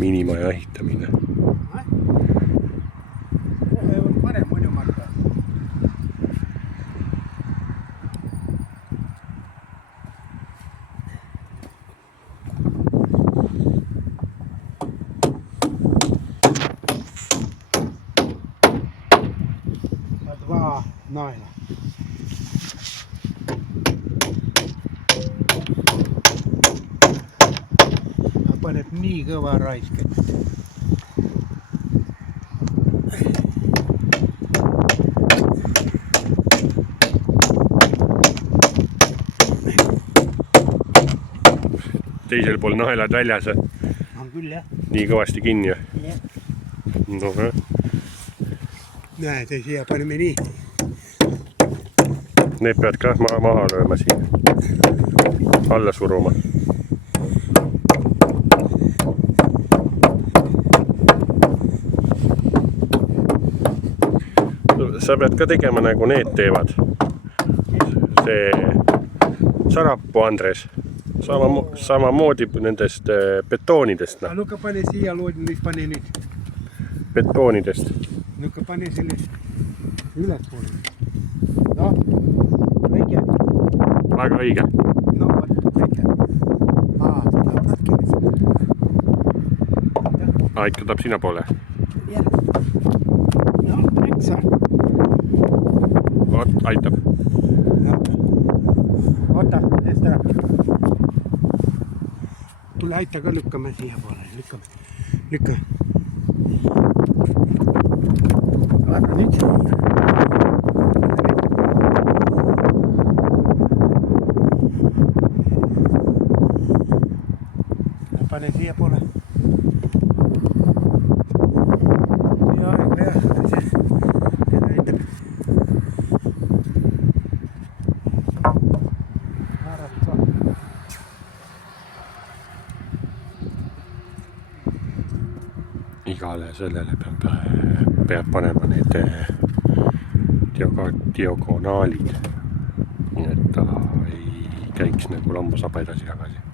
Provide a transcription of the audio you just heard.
Minimaja ehitamine. Kohe on parem mõni marka. Два найла. Paned nii kõva raisk, et Teisel pool naelad väljas. on küll jah. Nii kõvasti kinni. No, Näed, siia paneme nii. need pead ka maha lööma siin. Alla suruma. Sa pead ka tegema nagu need teevad. See Sarapuu Andres. Samamoodi nendest betoonidest. Nuka pane siia loodi, nüüd pane nüüd. Betoonidest. Nuka pane sellest üles poole. No, õige. Väga õige. No, õige. Seda natkene. Ikka tahab sina poole. Jah. No, äksa. Oot, aitab. Oota, eest ära. Tule aita ka lükkame siia poole. Lükkame. Vaata nüüd. Pane siia poole. Ja. Aitab. Igale sellele peab panema need diagonaalid, nii et ta ei käiks nagu lambasaba edasi-tagasi.